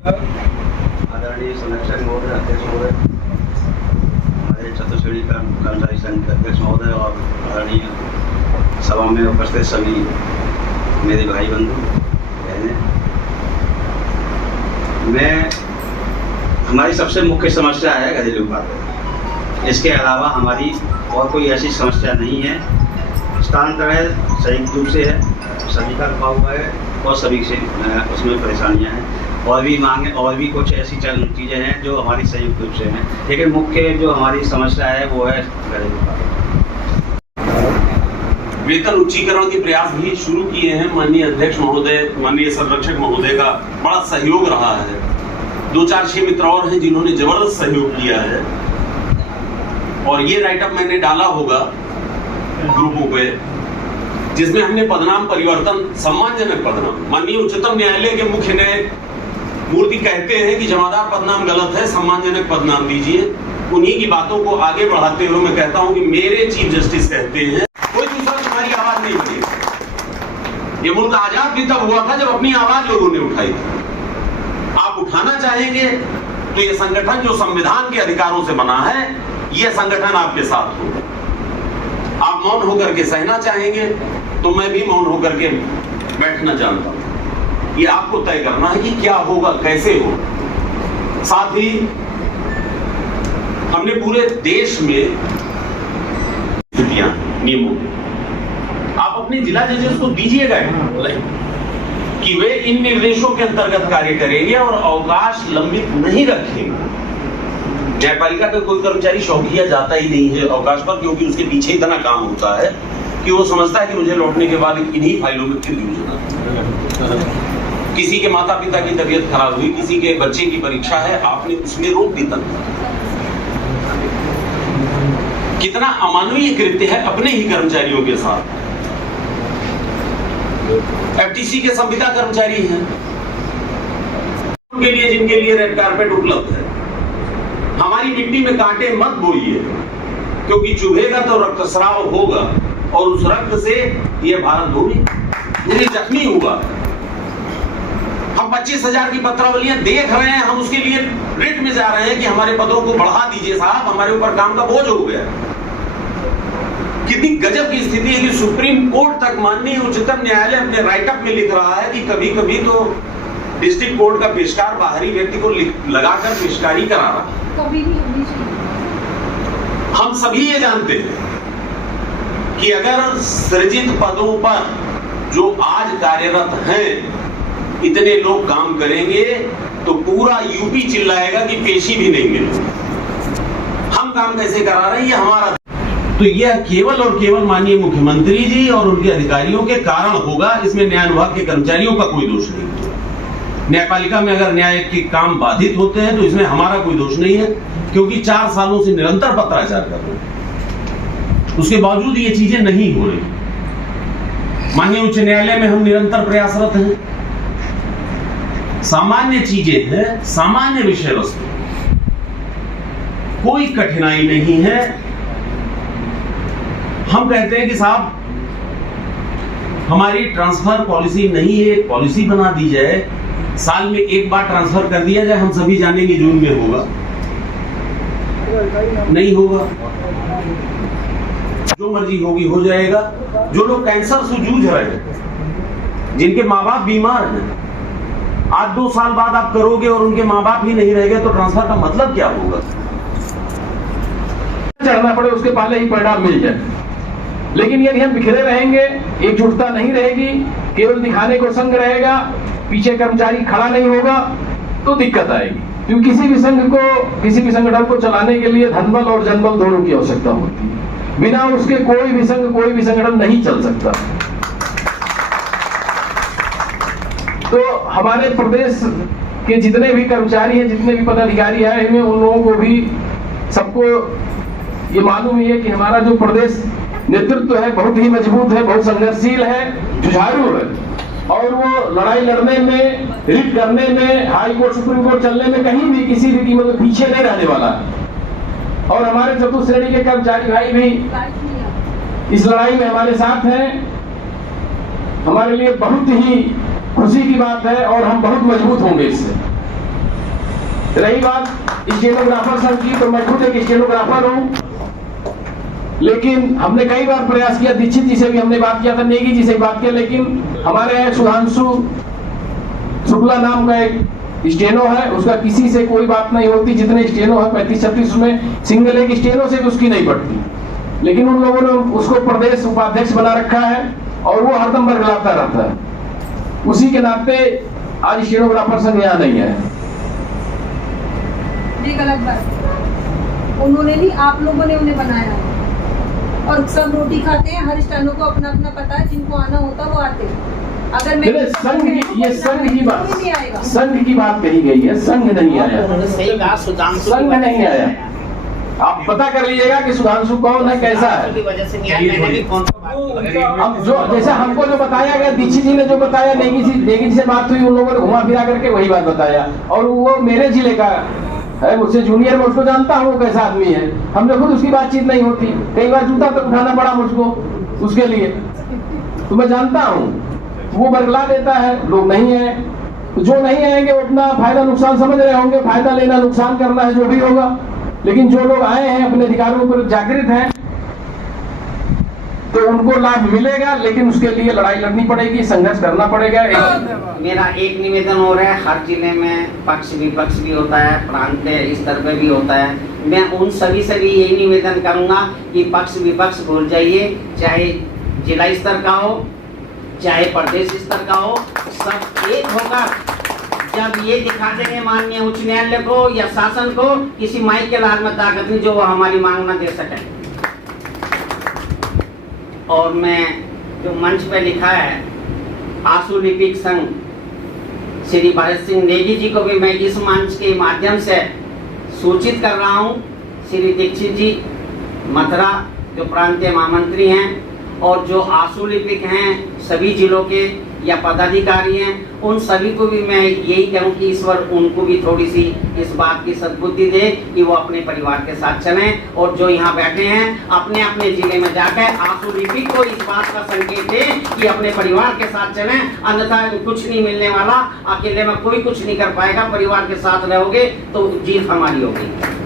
आदरणीय संरक्षक महोदय, अध्यक्ष महोदय, हमारे चतुश्रेणी कर्मचारी संघ के अध्यक्ष महोदय और आदरणीय सभा में उपस्थित सभी मेरे भाई बंधु बहनें, हमारी सबसे मुख्य समस्या है घरेलू उत्पाद। इसके अलावा हमारी और कोई ऐसी समस्या नहीं है। स्थानांतरण है, संयुक्त रूप से है, सभी का अभाव है और सभी से उसमें परेशानियां हैं। और भी मांगे और भी कुछ ऐसी चीज़ें हैं जो हमारी संयुक्त रूप से हैं, लेकिन मुख्य जो हमारी समस्या है वो है घरेलू उत्पाद। वेतन उच्चीकरण के प्रयास भी शुरू किए हैं। माननीय अध्यक्ष महोदय, माननीय संरक्षक महोदय का बड़ा सहयोग रहा है। 2-4-6 मित्र और हैं जिन्होंने जबरदस्त सहयोग किया है और ये राइटअप मैंने डाला होगा ग्रुपों पे, जिसमें हमने पदनाम परिवर्तन, सम्मानजनक पदनाम, माननीय उच्चतम न्यायालय के मुख्य न्यायमूर्ति कहते हैं कि जमादार पदनाम गलत है, सम्मानजनक पदनाम दीजिए। उन्हीं की बातों को आगे बढ़ाते हुए मैं कहता हूं कि मेरे चीफ जस्टिस कहते हैं कोई दूसरा तुम्हारी आवाज नहीं बनेगी। ये मुल्क आजाद भी तब हुआ था जब अपनी आवाज लोगों ने उठाई थी। आप उठाना चाहेंगे तो ये संगठन जो संविधान के अधिकारों से बना है, ये संगठन आपके साथ हो। आप मौन होकर के सहना चाहेंगे तो मैं भी मौन होकर के बैठना जानता हूं। ये आपको तय करना है कि क्या होगा, कैसे हो। साथ ही हमने पूरे देश में नियमों, आप अपने जिला जजेस को दीजिएगा कि वे इन निर्देशों के अंतर्गत कार्य करेंगे और अवकाश लंबित नहीं रखेंगे। न्यायपालिका का कोई कर्मचारी शौकिया जाता ही नहीं है अवकाश पर, क्योंकि उसके पीछे इतना काम होता है कि वो समझता है कि मुझे लौटने के बाद इन्हीं फाइलों में फिर यूज। किसी के माता पिता की तबीयत खराब हुई, किसी के बच्चे की परीक्षा है, आपने उसमें रोक दी तनख्वाह। कितना अमानवीय कृत्य है अपने ही कर्मचारियों के साथ। एफटीसी के संविदा कर्मचारी हैं, उनके लिए, जिनके लिए रेड कारपेट उपलब्ध है। हमारी मिट्टी में कांटे मत बोइए, क्योंकि चुभेगा तो रक्तस्राव होगा और उस रक्त से ये भारत भूमि जख्मी हुआ। हम 25,000 की पत्रावलियां देख रहे हैं, हम उसके लिए रिट में जा रहे हैं कि हमारे पदों को बढ़ा दीजिए साहब, हमारे ऊपर काम का बोझ हो गया। कितनी गजब की स्थिति है कि सुप्रीम कोर्ट तक माननीय उच्चतम न्यायालय अपने राइटअप में लिख रहा है कि कभी कभी तो डिस्ट्रिक्ट कोर्ट का पेशकार बाहरी व्यक्ति को लगाकर पेशकारी करा रहा। कभी नहीं होनी चाहिए। हम सभी ये जानते हैं कि अगर सृजित पदों पर जो आज कार्यरत हैं इतने लोग काम करेंगे तो पूरा यूपी चिल्लाएगा कि पेशी भी नहीं मिलेगी। हम काम कैसे करा रहे हैं, ये हमारा। तो यह केवल और केवल माननीय मुख्यमंत्री जी और उनके अधिकारियों के कारण होगा। इसमें न्याय विभाग के कर्मचारियों का कोई दोष नहीं। न्यायपालिका में अगर न्याय के काम बाधित होते हैं तो इसमें हमारा कोई दोष नहीं है, क्योंकि 4 सालों से निरंतर पत्राचार कर रहे हैं, उसके बावजूद ये चीजें नहीं हो रही। माननीय उच्च न्यायालय में हम निरंतर प्रयासरत हैं। सामान्य चीजें हैं, सामान्य विषय वस्तु, कोई कठिनाई नहीं है। हम कहते हैं कि साहब हमारी ट्रांसफर पॉलिसी नहीं है, पॉलिसी बना दी जाए, साल में एक बार ट्रांसफर कर दिया जाए। हम सभी जानेंगे जून में होगा, नहीं होगा, जो मर्जी होगी हो जाएगा। जो लोग कैंसर से जूझ रहे हैं, जिनके माँ बाप बीमार हैं, आज 2 साल बाद आप करोगे और उनके माँ बाप ही नहीं रहेंगे तो ट्रांसफर का मतलब क्या होगा? चढ़ना पड़े उसके पहले ही परिणाम मिल जाए। लेकिन यदि हम बिखरे रहेंगे, एकजुटता नहीं रहेगी, केवल दिखाने को संघ रहेगा, पीछे कर्मचारी खड़ा नहीं होगा, तो दिक्कत आएगी। क्योंकि किसी भी संघ को, किसी भी संगठन को चलाने के लिए धनबल और जनबल दोनों की आवश्यकता होती है। बिना उसके कोई भी संघ, कोई भी संगठन नहीं चल सकता। तो हमारे प्रदेश के जितने भी कर्मचारी हैं, जितने भी पदाधिकारी आए हैं, उन लोगों को भी, सबको ये मालूम ही है कि हमारा जो प्रदेश नेतृत्व है बहुत ही मजबूत है, बहुत संघर्षशील है, जुझारू है, और वो लड़ाई लड़ने में, रिट करने में, हाई कोर्ट सुप्रीम कोर्ट चलने में कहीं भी किसी भी कीमत में पीछे नहीं रहने वाला है। और हमारे चतुश्रेणी के कर्मचारी भाई भी इस लड़ाई में हमारे साथ हैं। हमारे लिए बहुत ही खुशी की बात है और हम बहुत मजबूत होंगे इससे। रही बात स्टेनोग्राफर संघ की, तो मैं खुद एक स्टेनोग्राफर हूँ, लेकिन हमने कई बार प्रयास किया। दीक्षित जी से भी हमने बात किया था, नेगी जी से भी बात किया, लेकिन हमारे सुधांशु शुक्ला नाम का एक स्टेनो है, उसका किसी से कोई बात नहीं होती। जितने स्टेनो है 35-36 में सिंगल एक स्टेनो से भी उसकी नहीं बढ़ती, लेकिन उन लोगों ने उसको प्रदेश उपाध्यक्ष बना रखा है और वो हरदम बरगलाता रहता है। उसी के नाते आज स्टेनोग्राफर संघ यहाँ नहीं है। ये गलत बात, उन्होंने नहीं, आप लोगों ने उन्हें बनाया है। और सब रोटी खाते हैं, हर स्टेनो को अपना अपना पता है, जिनको आना होता वो आते हैं। अगर मैं संघ की, ये संघ की बात, नहीं आएगा, संघ की बात कही गई है, संघ नहीं आया, संघ नहीं आया। आप पता कर लीजिएगा कि सुधांशु कौन है, कैसा है। अब जो जैसा हमको जो बताया गया, दीक्षित जी ने जो बताया, नेगी जी से बात हुई, उन लोगों ने घुमा फिरा करके वही बात बताया। और वो मेरे जिले का है, मुझसे जूनियर, मैं उसको जानता हूँ वो कैसा आदमी है। हमने खुद उसकी बातचीत नहीं होती, कई बार जूता तक उठाना पड़ा मुझको उसके लिए, तो मैं जानता हूँ। वो बरगला देता है, लोग नहीं है, तो जो नहीं आएंगे वो अपना फायदा नुकसान समझ रहे होंगे, फायदा लेना नुकसान करना है, जो भी होगा। लेकिन जो लोग आए हैं अपने अधिकारों पर जागृत हैं, तो उनको लाभ मिलेगा, लेकिन उसके लिए लड़ाई लड़नी पड़ेगी, संघर्ष करना पड़ेगा। मेरा एक निवेदन हो रहा है, हर जिले में पक्ष विपक्ष भी होता है, प्रांतीय स्तर पे भी होता है। मैं उन सभी से भी यही निवेदन करूंगा कि पक्ष विपक्ष भूल जाइए, चाहे जिला स्तर का हो, चाहे प्रदेश स्तर का हो, सब एक होकर जब ये दिखा देंगे माननीय उच्च न्यायालय को या शासन को, किसी माइक के लाल में ताकत नहीं जो वो हमारी मांग न दे सके। और मैं जो मंच पे लिखा है, आशु लिपिक संघ श्री भरत सिंह नेगी जी को भी मैं इस मंच के माध्यम से सूचित कर रहा हूं। श्री दीक्षित जी मथुरा जो प्रांतीय महामंत्री हैं, और जो आशु लिपिक हैं सभी जिलों के या पदाधिकारी हैं, उन सभी को भी मैं यही कहूँ कि ईश्वर उनको भी थोड़ी सी इस बात की सद्बुद्धि दे कि वो अपने परिवार के साथ चलें। और जो यहाँ बैठे हैं अपने अपने जिले में जाकर आशु लिपिक को इस बात का संकेत दे कि अपने परिवार के साथ चलें, अन्यथा कुछ नहीं मिलने वाला, अकेले में कोई कुछ नहीं कर पाएगा। परिवार के साथ रहोगे तो जीत हमारी होगी।